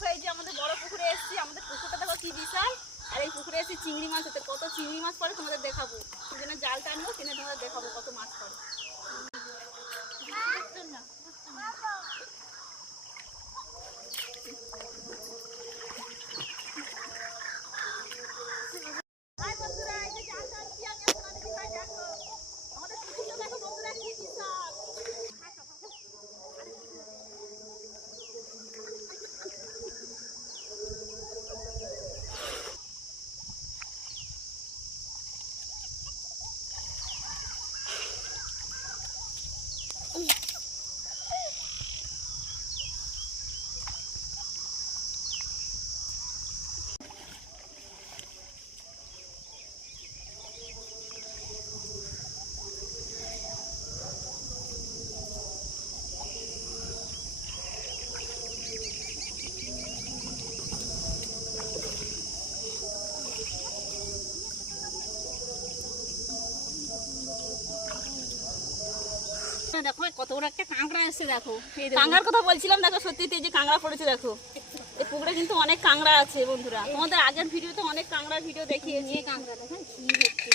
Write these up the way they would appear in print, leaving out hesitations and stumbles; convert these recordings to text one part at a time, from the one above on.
দেখো এই যে আমাদের বড় পুকুরে এসেছি, আমাদের পুকুরটা দেখো কি বিশাল। আর এই পুকুরে এসে চিংড়ি মাছ হতে, কত চিংড়ি মাছ পড়ে তোমাদের দেখাবো। সেজন্য জাল টানবো, কিনে তোমাদের দেখাবো কত মাছ পড়ে। দেখো কত বড় একটা কাঁকড়া এসেছে, দেখো কাঁকড়ার কথা বলছিলাম, দেখো সত্যিতে যে কাঁকড়া পড়েছে দেখো। এই পুকুরে কিন্তু অনেক কাঁকড়া আছে বন্ধুরা, তোমাদের আগের ভিডিওতে অনেক কাঁকড়ার ভিডিও দেখিয়েছি। কাঁকড়া দেখো কি হচ্ছে,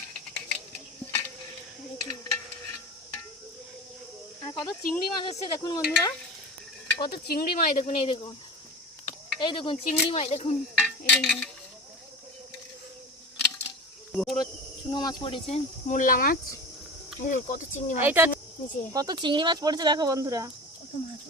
আর কত চিংড়ি মাছ এসছে দেখুন বন্ধুরা, কত চিংড়ি মাছ দেখুন। এই দেখুন, এই দেখুন চিংড়ি মাছ দেখুন, এই দেখুন পুরো চুনো মাছ পড়েছে, মোল্লা মাছ। এই দেখুন কত চিংড়ি মাছ, এইটা কত চিংড়ি মাছ পড়েছে দেখো বন্ধুরা, কত মাছ।